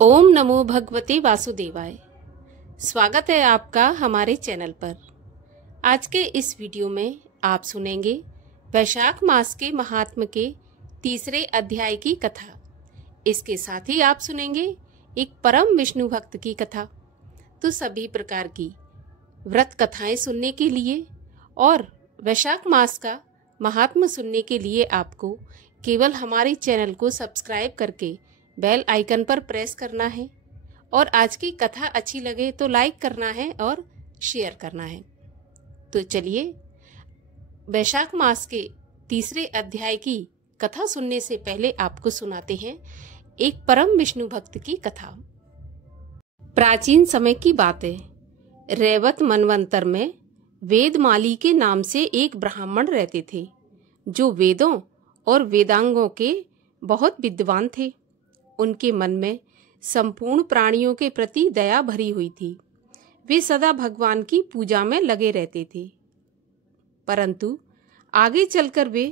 ओम नमो भगवते वासुदेवाय। स्वागत है आपका हमारे चैनल पर। आज के इस वीडियो में आप सुनेंगे वैशाख मास के महात्म के तीसरे अध्याय की कथा। इसके साथ ही आप सुनेंगे एक परम विष्णु भक्त की कथा। तो सभी प्रकार की व्रत कथाएं सुनने के लिए और वैशाख मास का महात्म सुनने के लिए आपको केवल हमारे चैनल को सब्सक्राइब करके बेल आइकन पर प्रेस करना है और आज की कथा अच्छी लगे तो लाइक करना है और शेयर करना है। तो चलिए वैशाख मास के तीसरे अध्याय की कथा सुनने से पहले आपको सुनाते हैं एक परम विष्णु भक्त की कथा। प्राचीन समय की बात है। रैवत मनवंतर में वेदमाली के नाम से एक ब्राह्मण रहते थे जो वेदों और वेदांगों के बहुत विद्वान थे। उनके मन में संपूर्ण प्राणियों के प्रति दया भरी हुई थी। वे सदा भगवान की पूजा में लगे रहते थे, परंतु आगे चलकर वे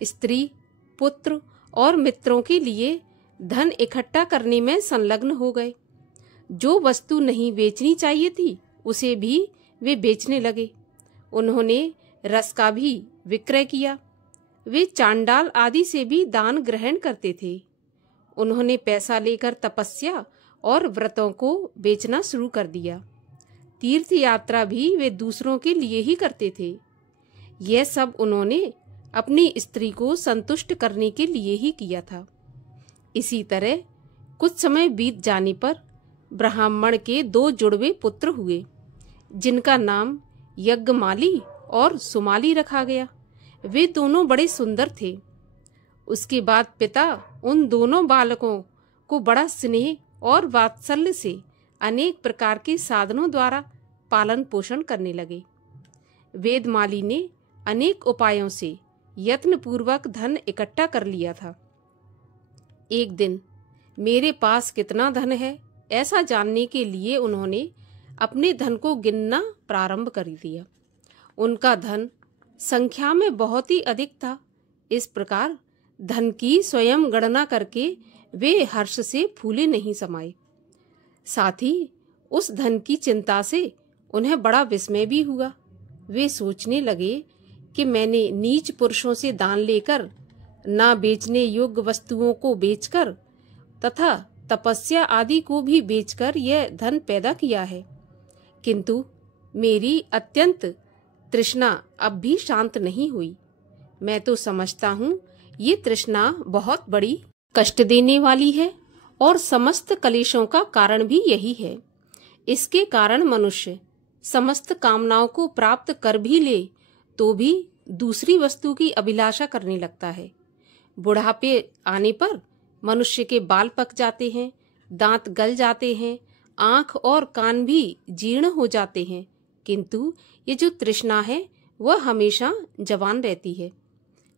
स्त्री, पुत्र और मित्रों के लिए धन इकट्ठा करने में संलग्न हो गए। जो वस्तु नहीं बेचनी चाहिए थी उसे भी वे बेचने लगे। उन्होंने रस का भी विक्रय किया। वे चांडाल आदि से भी दान ग्रहण करते थे। उन्होंने पैसा लेकर तपस्या और व्रतों को बेचना शुरू कर दिया। तीर्थ यात्रा भी वे दूसरों के लिए ही करते थे। यह सब उन्होंने अपनी स्त्री को संतुष्ट करने के लिए ही किया था। इसी तरह कुछ समय बीत जाने पर ब्राह्मण के दो जुड़वे पुत्र हुए, जिनका नाम यज्ञमाली और सुमाली रखा गया। वे दोनों बड़े सुंदर थे। उसके बाद पिता उन दोनों बालकों को बड़ा स्नेह और वात्सल्य से अनेक प्रकार के साधनों द्वारा पालन पोषण करने लगे। वेदमाली ने अनेक उपायों से यत्नपूर्वक धन इकट्ठा कर लिया था। एक दिन मेरे पास कितना धन है ऐसा जानने के लिए उन्होंने अपने धन को गिनना प्रारंभ कर दिया। उनका धन संख्या में बहुत ही अधिक था। इस प्रकार धन की स्वयं गणना करके वे हर्ष से फूले नहीं समाये। साथ ही उस धन की चिंता से उन्हें बड़ा विस्मय भी हुआ। वे सोचने लगे कि मैंने नीच पुरुषों से दान लेकर, ना बेचने योग्य वस्तुओं को बेचकर तथा तपस्या आदि को भी बेचकर यह धन पैदा किया है, किंतु मेरी अत्यंत तृष्णा अब भी शांत नहीं हुई। मैं तो समझता हूँ ये तृष्णा बहुत बड़ी कष्ट देने वाली है और समस्त कलेशों का कारण भी यही है। इसके कारण मनुष्य समस्त कामनाओं को प्राप्त कर भी ले तो भी दूसरी वस्तु की अभिलाषा करने लगता है। बुढ़ापे आने पर मनुष्य के बाल पक जाते हैं, दांत गल जाते हैं, आंख और कान भी जीर्ण हो जाते हैं, किंतु ये जो तृष्णा है वह हमेशा जवान रहती है।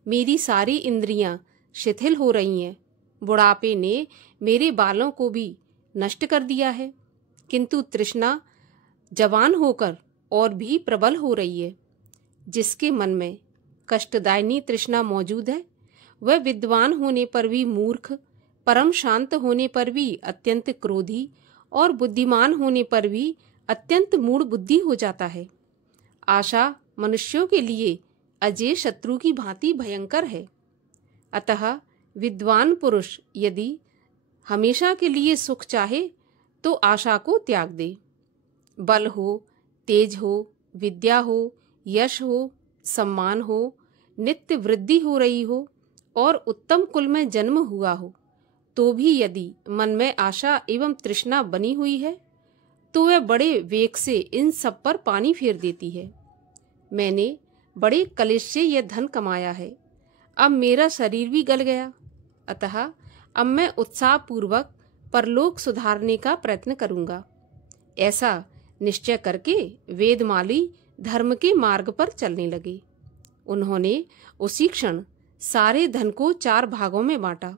मेरी सारी इंद्रियां शिथिल हो रही हैं। बुढ़ापे ने मेरे बालों को भी नष्ट कर दिया है, किंतु तृष्णा जवान होकर और भी प्रबल हो रही है। जिसके मन में कष्टदायिनी तृष्णा मौजूद है वह विद्वान होने पर भी मूर्ख, परम शांत होने पर भी अत्यंत क्रोधी और बुद्धिमान होने पर भी अत्यंत मूढ़ बुद्धि हो जाता है। आशा मनुष्यों के लिए अजय शत्रु की भांति भयंकर है। अतः विद्वान पुरुष यदि हमेशा के लिए सुख चाहे तो आशा को त्याग दे। बल हो, तेज हो, विद्या हो, यश हो, सम्मान हो, नित्य वृद्धि हो रही हो और उत्तम कुल में जन्म हुआ हो, तो भी यदि मन में आशा एवं तृष्णा बनी हुई है तो वह बड़े वेग से इन सब पर पानी फेर देती है। मैंने बड़े कलेश से यह धन कमाया है। अब मेरा शरीर भी गल गया, अतः अब मैं उत्साह पूर्वक परलोक सुधारने का प्रयत्न करूंगा। ऐसा निश्चय करके वेदमाली धर्म के मार्ग पर चलने लगे। उन्होंने उसी क्षण सारे धन को 4 भागों में बांटा।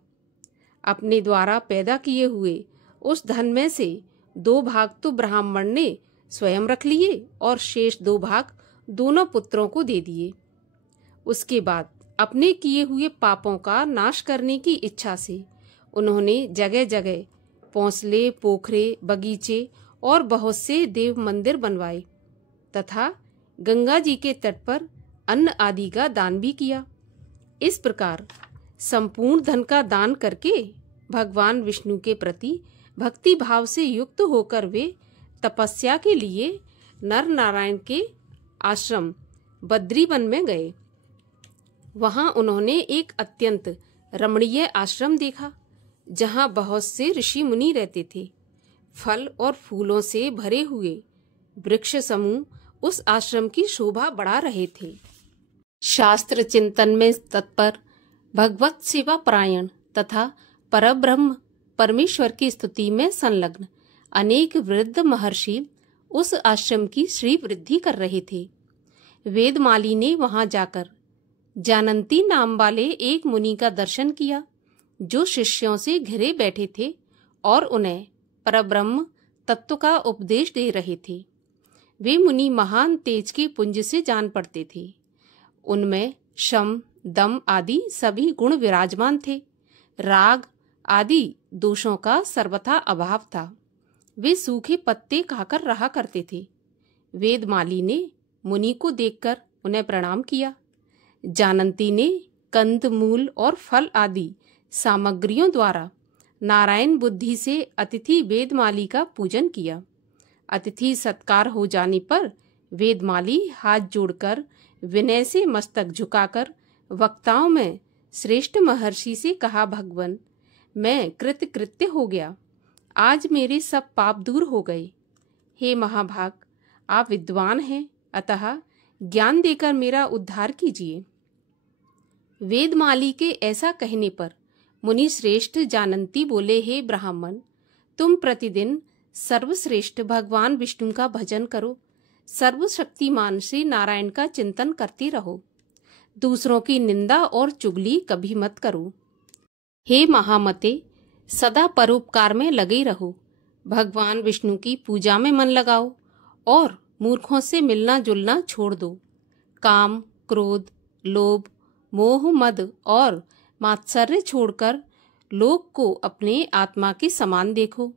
अपने द्वारा पैदा किए हुए उस धन में से 2 भाग तो ब्राह्मण ने स्वयं रख लिए और शेष 2 भाग दोनों पुत्रों को दे दिए। उसके बाद अपने किए हुए पापों का नाश करने की इच्छा से उन्होंने जगह जगह पौंसले, पोखरे, बगीचे और बहुत से देव मंदिर बनवाए तथा गंगा जी के तट पर अन्न आदि का दान भी किया। इस प्रकार संपूर्ण धन का दान करके भगवान विष्णु के प्रति भक्ति भाव से युक्त होकर वे तपस्या के लिए नर नारायण के आश्रम बद्रीवन में गए। वहां उन्होंने एक अत्यंत रमणीय आश्रम देखा, जहां बहुत से ऋषि मुनि रहते थे। फल और फूलों से भरे हुए वृक्ष समूह उस आश्रम की शोभा बढ़ा रहे थे। शास्त्र चिंतन में तत्पर, भगवत सेवा परायण तथा परब्रह्म परमेश्वर की स्तुति में संलग्न अनेक वृद्ध महर्षि उस आश्रम की श्री वृद्धि कर रहे थे। वेदमाली ने वहां जाकर जानंती नाम वाले एक मुनि का दर्शन किया, जो शिष्यों से घिरे बैठे थे और उन्हें परब्रह्म तत्व का उपदेश दे रहे थे। वे मुनि महान तेज के पुंज से जान पड़ते थे। उनमें शम, दम आदि सभी गुण विराजमान थे। राग आदि दोषों का सर्वथा अभाव था। वे सूखे पत्ते खाकर रहा करते थे। वेदमाली ने मुनि को देखकर उन्हें प्रणाम किया। जानंती ने कंद, मूल और फल आदि सामग्रियों द्वारा नारायण बुद्धि से अतिथि वेदमाली का पूजन किया। अतिथि सत्कार हो जाने पर वेदमाली हाथ जोड़कर विनय से मस्तक झुकाकर वक्ताओं में श्रेष्ठ महर्षि से कहा, भगवन, मैं कृतकृत्य हो गया। आज मेरे सब पाप दूर हो गए। हे महाभाग, आप विद्वान हैं, अतः ज्ञान देकर मेरा उद्धार कीजिए। वेदमाली के ऐसा कहने पर मुनि श्रेष्ठ जानंती बोले, हे ब्राह्मण, तुम प्रतिदिन सर्वश्रेष्ठ भगवान विष्णु का भजन करो, सर्वशक्तिमान श्री नारायण का चिंतन करते रहो, दूसरों की निंदा और चुगली कभी मत करो। हे महामते, सदा परोपकार में लगे रहो, भगवान विष्णु की पूजा में मन लगाओ और मूर्खों से मिलना जुलना छोड़ दो। काम, क्रोध, लोभ, मोह, मद और मात्सर्य छोड़कर लोक को अपने आत्मा के समान देखो,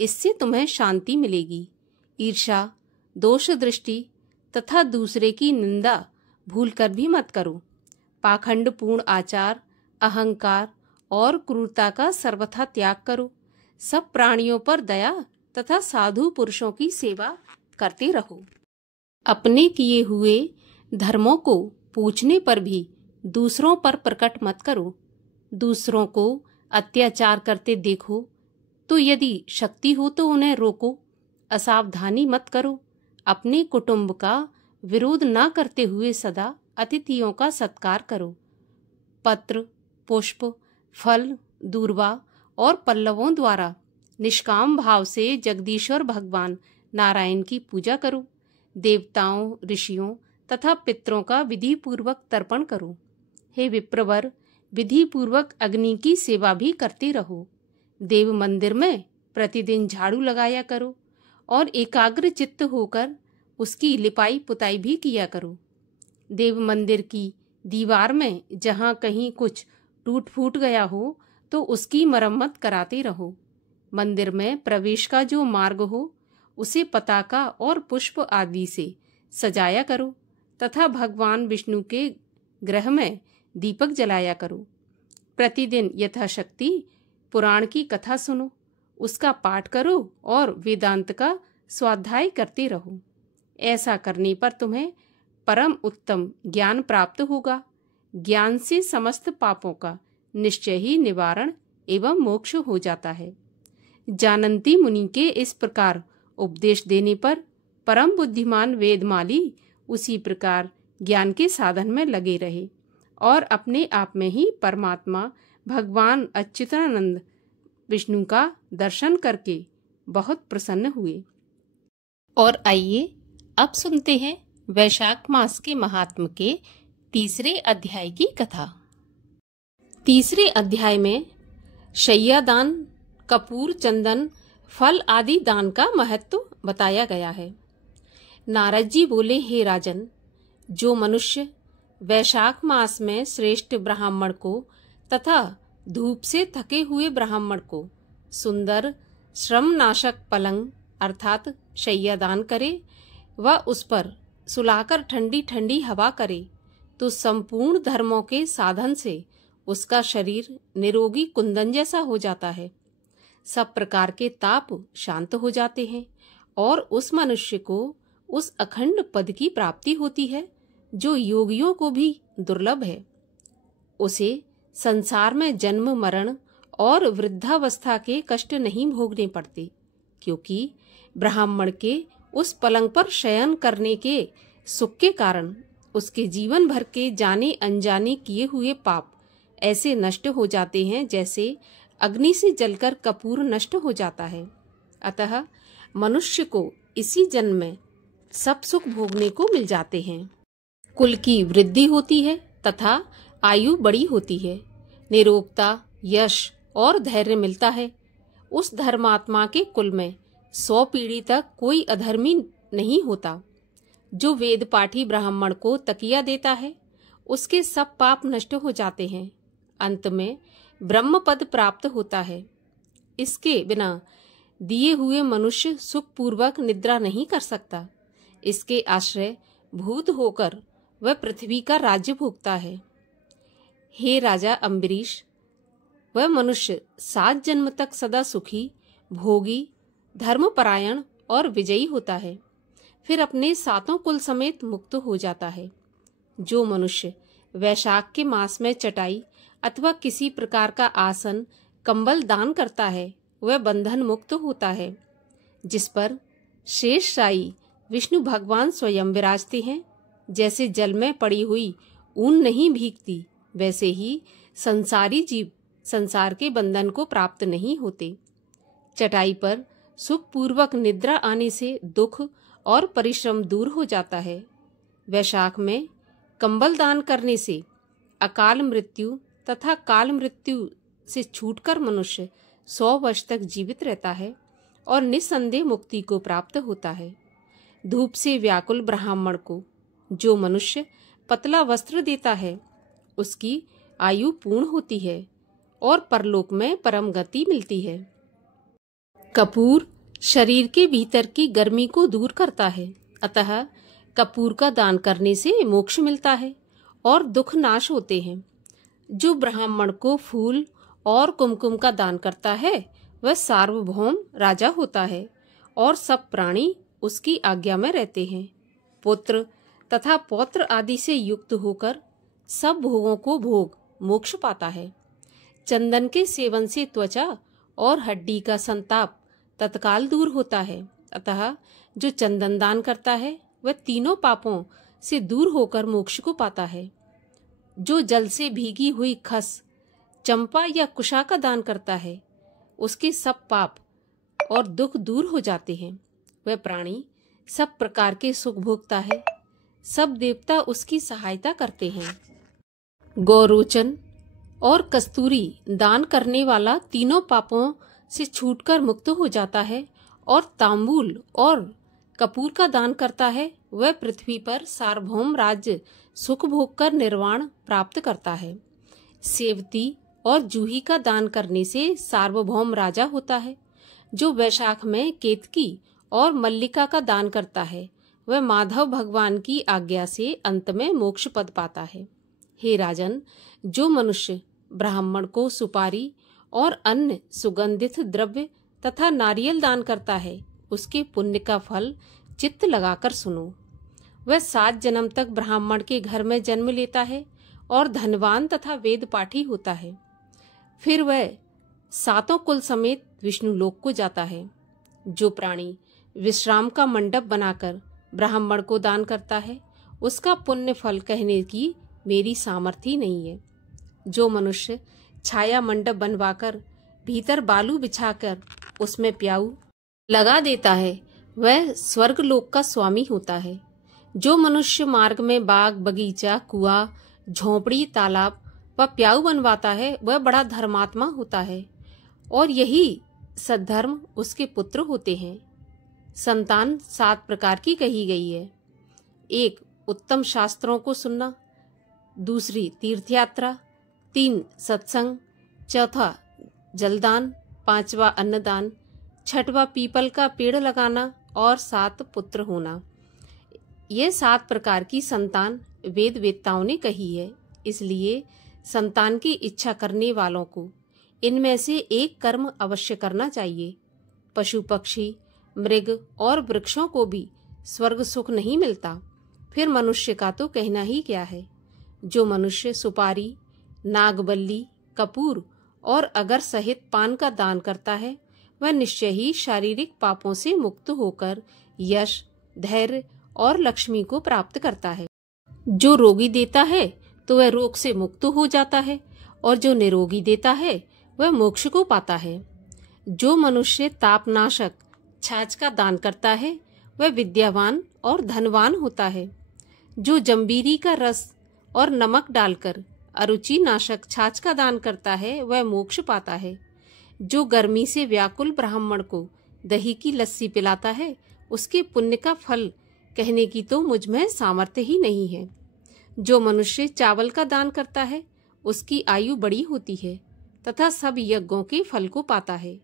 इससे तुम्हें शांति मिलेगी। ईर्षा, दोष दृष्टि तथा दूसरे की निंदा भूलकर भी मत करो। पाखंडपूर्ण आचार, अहंकार और क्रूरता का सर्वथा त्याग करो। सब प्राणियों पर दया तथा साधु पुरुषों की सेवा करते रहो। अपने किए हुए धर्मों को पूछने पर भी दूसरों पर प्रकट मत करो। दूसरों को अत्याचार करते देखो तो यदि शक्ति हो तो उन्हें रोको। असावधानी मत करो। अपने कुटुंब का विरोध न करते हुए सदा अतिथियों का सत्कार करो। पत्र, पुष्प, फल, दूर्वा और पल्लवों द्वारा निष्काम भाव से जगदीश्वर भगवान नारायण की पूजा करो। देवताओं, ऋषियों तथा पितरों का विधि पूर्वक तर्पण करो। हे विप्रवर, विधि पूर्वक अग्नि की सेवा भी करते रहो। देव मंदिर में प्रतिदिन झाड़ू लगाया करो और एकाग्र चित्त होकर उसकी लिपाई पुताई भी किया करो। देव मंदिर की दीवार में जहाँ कहीं कुछ टूट फूट गया हो तो उसकी मरम्मत कराते रहो। मंदिर में प्रवेश का जो मार्ग हो उसे पताका और पुष्प आदि से सजाया करो तथा भगवान विष्णु के गृह में दीपक जलाया करो। प्रतिदिन यथाशक्ति पुराण की कथा सुनो, उसका पाठ करो और वेदांत का स्वाध्याय करते रहो। ऐसा करने पर तुम्हें परम उत्तम ज्ञान प्राप्त होगा। ज्ञान से समस्त पापों का निश्चय ही निवारण एवं मोक्ष हो जाता है। जानंती मुनि के इस प्रकार उपदेश देने पर परम बुद्धिमान वेदमाली उसी प्रकार ज्ञान के साधन में लगे रहे और अपने आप में ही परमात्मा भगवान अच्युतानंद विष्णु का दर्शन करके बहुत प्रसन्न हुए। और आइए अब सुनते हैं वैशाख मास के महात्म के तीसरे अध्याय की कथा। तीसरे अध्याय में शय्यादान, कपूर, चंदन, फल आदि दान का महत्व बताया गया है। नारद जी बोले, हे राजन, जो मनुष्य वैशाख मास में श्रेष्ठ ब्राह्मण को तथा धूप से थके हुए ब्राह्मण को सुंदर श्रम नाशक पलंग अर्थात शैया दान करे व उस पर सुलाकर ठंडी ठंडी हवा करे तो संपूर्ण धर्मों के साधन से उसका शरीर निरोगी कुंदन जैसा हो जाता है। सब प्रकार के ताप शांत हो जाते हैं और उस मनुष्य को उस अखंड पद की प्राप्ति होती है जो योगियों को भी दुर्लभ है। उसे संसार में जन्म मरण और वृद्धावस्था के कष्ट नहीं भोगने पड़ते, क्योंकि ब्राह्मण के उस पलंग पर शयन करने के सुख के कारण उसके जीवन भर के जाने अनजाने किए हुए पाप ऐसे नष्ट हो जाते हैं जैसे अग्नि से जलकर कपूर नष्ट हो जाता है। अतः मनुष्य को इसी जन्म में सब सुख भोगने को मिल जाते हैं। कुल की वृद्धि होती है तथा आयु बड़ी होती है, निरोगता, यश और धैर्य मिलता है। उस धर्मात्मा के कुल में 100 पीढ़ी तक कोई अधर्मी नहीं होता। जो वेद पाठी ब्राह्मण को तकिया देता है उसके सब पाप नष्ट हो जाते हैं। अंत में ब्रह्म पद प्राप्त होता है। इसके बिना दिए हुए मनुष्य सुखपूर्वक निद्रा नहीं कर सकता। इसके आश्रय भूत होकर वह पृथ्वी का राज्य भोगता है। हे राजा अम्बरीश, वह मनुष्य 7 जन्म तक सदा सुखी, भोगी, धर्मपरायण और विजयी होता है, फिर अपने 7 कुल समेत मुक्त हो जाता है। जो मनुष्य वैशाख के मास में चटाई अथवा किसी प्रकार का आसन, कंबल दान करता है वह बंधन मुक्त होता है। जिस पर शेष शायी विष्णु भगवान स्वयं विराजते हैं। जैसे जल में पड़ी हुई ऊन नहीं भीगती, वैसे ही संसारी जीव संसार के बंधन को प्राप्त नहीं होते। चटाई पर सुखपूर्वक निद्रा आने से दुख और परिश्रम दूर हो जाता है। वैशाख में कंबल दान करने से अकाल मृत्यु तथा काल मृत्यु से छूटकर मनुष्य 100 वर्ष तक जीवित रहता है और निस्संदेह मुक्ति को प्राप्त होता है। धूप से व्याकुल ब्राह्मण को जो मनुष्य पतला वस्त्र देता है उसकी आयु पूर्ण होती है और परलोक में परम गति मिलती है। कपूर शरीर के भीतर की गर्मी को दूर करता है, अतः कपूर का दान करने से मोक्ष मिलता है और दुख नाश होते हैं। जो ब्राह्मण को फूल और कुमकुम का दान करता है वह सार्वभौम राजा होता है और सब प्राणी उसकी आज्ञा में रहते हैं। पुत्र तथा पौत्र आदि से युक्त होकर सब भोगों को भोग मोक्ष पाता है। चंदन के सेवन से त्वचा और हड्डी का संताप तत्काल दूर होता है, अतः जो चंदन दान करता है वह तीनों पापों से दूर होकर मोक्ष को पाता है। जो जल से भीगी हुई खस, चंपा या कुशा का दान करता है उसके सब पाप और दुख दूर हो जाते हैं। वह प्राणी सब प्रकार के सुख भोगता है। सब देवता उसकी सहायता करते हैं। गौरोचन और कस्तूरी दान करने वाला तीनों पापों से छूटकर मुक्त हो जाता है और तांबूल और कपूर का दान करता है वह पृथ्वी पर सार्वभौम राज्य सुख भोग कर निर्वाण प्राप्त करता है। सेवती और जूही का दान करने से सार्वभौम राजा होता है। जो वैशाख में केतकी और मल्लिका का दान करता है वह माधव भगवान की आज्ञा से अंत में मोक्ष पद पाता है। हे राजन, जो मनुष्य ब्राह्मण को सुपारी और अन्य सुगंधित द्रव्य तथा नारियल दान करता है उसके पुण्य का फल चित्त लगाकर सुनो। वह 7 जन्म तक ब्राह्मण के घर में जन्म लेता है और धनवान तथा वेद पाठी होता है। फिर वह 7 कुल समेत विष्णु लोक को जाता है। जो प्राणी विश्राम का मंडप बनाकर ब्राह्मण को दान करता है उसका पुण्य फल कहने की मेरी सामर्थ्य नहीं है। जो मनुष्य छाया मंडप बनवाकर भीतर बालू बिछाकर उसमें प्याऊ लगा देता है वह स्वर्ग लोक का स्वामी होता है। जो मनुष्य मार्ग में बाग बगीचा कुआं झोंपड़ी तालाब व प्याऊ बनवाता है वह बड़ा धर्मात्मा होता है और यही सद्धर्म उसके पुत्र होते हैं। संतान 7 प्रकार की कही गई है। 1. उत्तम शास्त्रों को सुनना, 2. तीर्थयात्रा, 3. सत्संग, 4. जलदान, 5. अन्नदान, छठवा पीपल का पेड़ लगाना और 7 पुत्र होना। ये 7 प्रकार की संतान वेद वेत्ताओं ने कही है। इसलिए संतान की इच्छा करने वालों को इनमें से एक कर्म अवश्य करना चाहिए। पशु पक्षी, मृग और वृक्षों को भी स्वर्ग सुख नहीं मिलता, फिर मनुष्य का तो कहना ही क्या है। जो मनुष्य सुपारी, नागबल्ली, कपूर और अगर सहित पान का दान करता है, वह निश्चय ही शारीरिक पापों से मुक्त होकर यश, धैर्य और लक्ष्मी को प्राप्त करता है। जो रोगी देता है तो वह रोग से मुक्त हो जाता है, और जो निरोगी देता है वह मोक्ष को पाता है। जो मनुष्य तापनाशक छाछ का दान करता है वह विद्यावान और धनवान होता है। जो जंबीरी का रस और नमक डालकर अरुचि नाशक छाछ का दान करता है वह मोक्ष पाता है। जो गर्मी से व्याकुल ब्राह्मण को दही की लस्सी पिलाता है, उसके पुण्य का फल कहने की तो मुझ में सामर्थ्य ही नहीं है। जो मनुष्य चावल का दान करता है उसकी आयु बड़ी होती है तथा सब यज्ञों के फल को पाता है।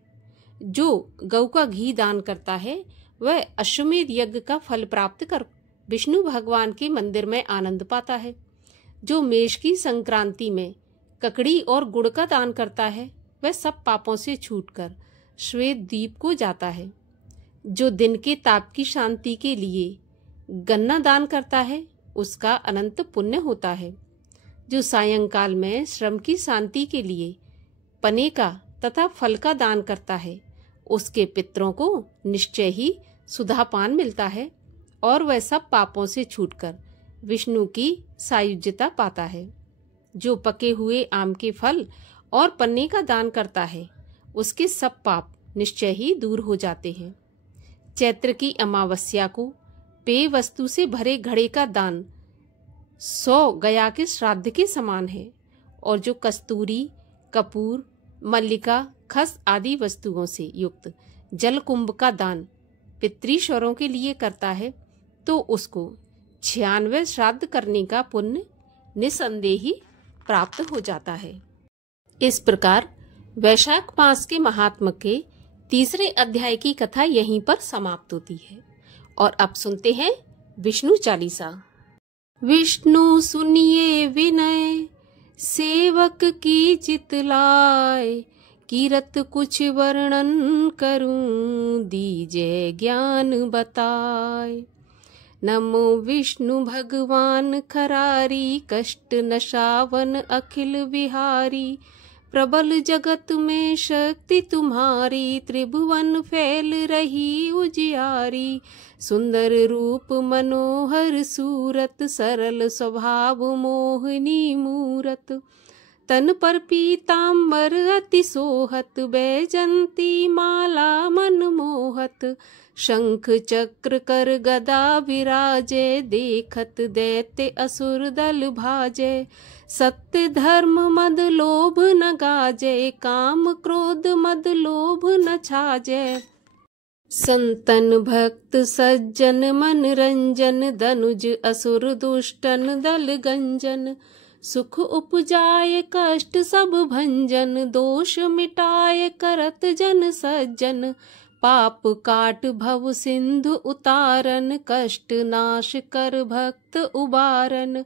जो गौ का घी दान करता है वह अश्वमेध यज्ञ का फल प्राप्त कर विष्णु भगवान के मंदिर में आनंद पाता है। जो मेष की संक्रांति में ककड़ी और गुड़ का दान करता है वह सब पापों से छूटकर श्वेत द्वीप को जाता है। जो दिन के ताप की शांति के लिए गन्ना दान करता है उसका अनंत पुण्य होता है। जो सायंकाल में श्रम की शांति के लिए पने का तथा फल का दान करता है उसके पितरों को निश्चय ही सुधापान मिलता है, और वह सब पापों से छूटकर विष्णु की सायुज्यता पाता है। जो पके हुए आम के फल और पन्ने का दान करता है उसके सब पाप निश्चय ही दूर हो जाते हैं। चैत्र की अमावस्या को पेय वस्तु से भरे घड़े का दान 100 गया के श्राद्ध के समान है। और जो कस्तूरी, कपूर, मल्लिका, खस आदि वस्तुओं से युक्त जल कुंभ का दान पितृश्वरों के लिए करता है तो उसको 96 श्राद्ध करने का पुण्य निसंदेह ही प्राप्त हो जाता है। इस प्रकार वैशाख मास के महात्म के 3 अध्याय की कथा यहीं पर समाप्त होती है। और अब सुनते हैं विष्णु चालीसा। विष्णु सुनिए विनय सेवक की चितलाय, कीरत कुछ वर्णन करूं दीजे ज्ञान बताए। नमो विष्णु भगवान खरारी, कष्ट नशावन अखिल विहारी। प्रबल जगत में शक्ति तुम्हारी, त्रिभुवन फैल रही उजियारी। सुंदर रूप मनोहर सूरत, सरल स्वभाव मोहिनी मूरत। तन पर पीताम्बर अति सोहत, बैजंती माला मन मोहत। शंख चक्र कर गदा विराजे, देखत दैत्य असुर दल भाजे। सत्य धर्म मद लोभ न गाजे, काम क्रोध मद लोभ न छाजे। संतन भक्त सज्जन मन रंजन, दनुज असुर दुष्टन दल गंजन। सुख उपजाए कष्ट सब भंजन, दोष मिटाए करत जन सज्जन। पाप काट भव सिंधु उतारन, कष्ट नाश कर भक्त उबारन।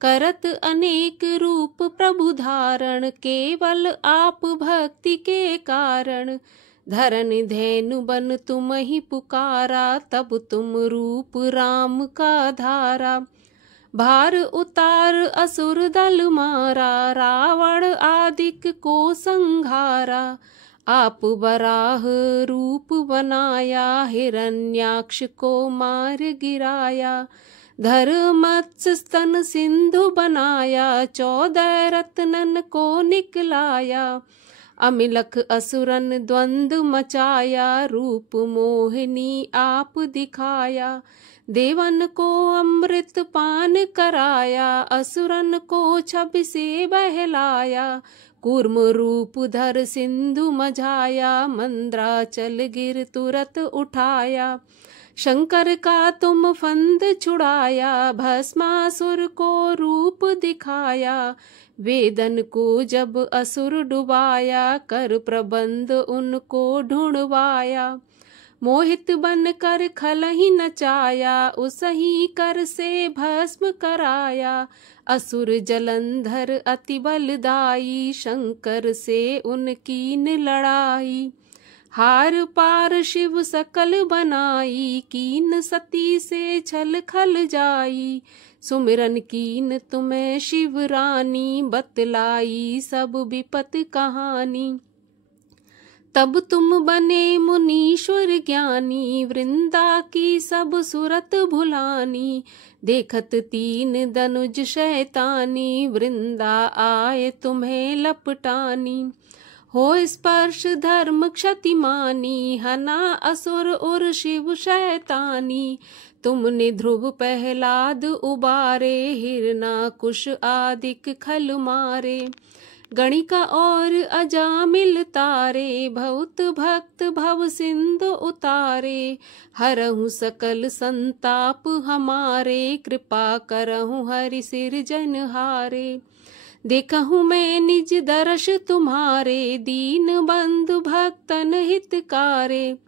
करत अनेक रूप प्रभु धारण, केवल आप भक्ति के कारण। धरन धैनु बन तुम ही पुकारा, तब तुम रूप राम का धारा। भार उतार असुर दल मारा, रावण आदिक को संहारा। आप वराह रूप बनाया, हिरण्याक्ष को मार गिराया। धर मत्स्य स्तन सिंधु बनाया, 14 रत्नन को निकलाया। अमिलख असुरन द्वंद मचाया, रूप मोहिनी आप दिखाया। देवन को अमृत पान कराया, असुरन को छवि से बहलाया। कूर्म रूप धर सिंधु मझाया, मंद्राचल गिर तुरत उठाया। शंकर का तुम फंद छुड़ाया, भस्मासुर को रूप दिखाया। वेदन को जब असुर डुबाया, कर प्रबंध उनको ढूंढवाया। मोहित बन कर खल ही नचाया, उसही कर से भस्म कराया। असुर जलंधर अति बलदाई, शंकर से उनकी न लड़ाई। हार पार शिव सकल बनाई, कीन सती से छल खल जाई। सुमिरन कीन तुम्हें शिव रानी, बतलाई सब विपत कहानी। तब तुम बने मुनीश्वर ज्ञानी, वृंदा की सब सुरत भुलानी। देखत तीन दनुज शैतानी, वृंदा आए तुम्हें लपटानी। हो स्पर्श धर्म क्षतिमानी, हना असुर उर शिव शैतानी। तुमने ध्रुव प्रहलाद उबारे, हिरणाकुश आदिक खल मारे। गणिका और अजामिल तारे, बहुत भक्त भव सिंधु उतारे। हरहु सकल संताप हमारे, कृपा करहु हरि सिरजनहारे। देखहु मैं निज दर्श तुम्हारे, दीन बंधु भक्तन हितकारे।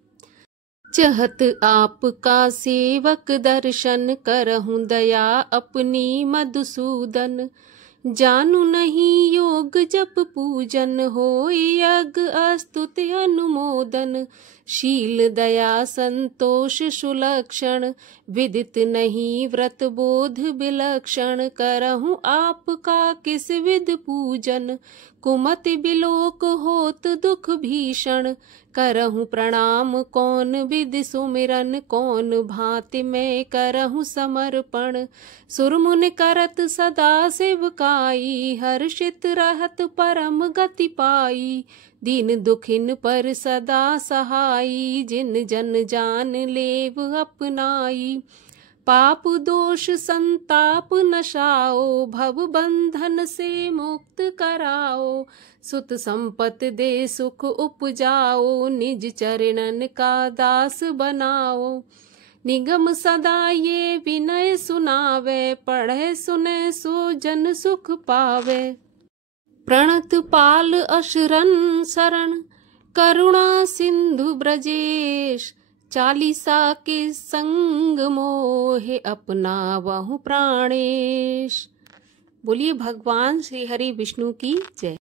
चहत आपका सेवक दर्शन, करहु दया अपनी मधुसूदन। जानू नहीं योग जप पूजन, होई यज्ञ स्तुति अनुमोदन। शील दया संतोष सुलक्षण, विदित नहीं व्रत बोध विलक्षण। करहूँ आपका किस विध पूजन, कुमति बिलोक होत दुख भीषण। करहूँ प्रणाम कौन विधि सुमिरन, कौन भांति में करहूँ समर्पण। सुरमुनि करत सदा सेवकाई, हर्षित रहत परम गति पाई। दीन दुखिन पर सदा सहाई, जिन जन जान लेव अपनाई। पाप दोष संताप नशाओ, भव बंधन से मुक्त कराओ। सुत संपत दे सुख उपजाओ, निज चरणन का दास बनाओ। निगम सदा ये विनय सुनावे, पढ़े सुने सो जन सुख पावे। प्रणत पाल अशरण शरण, करुणा सिंधु ब्रजेश। चालीसा के संग मोहे अपनावहु प्राणेश। बोलिए भगवान श्री हरि विष्णु की जय।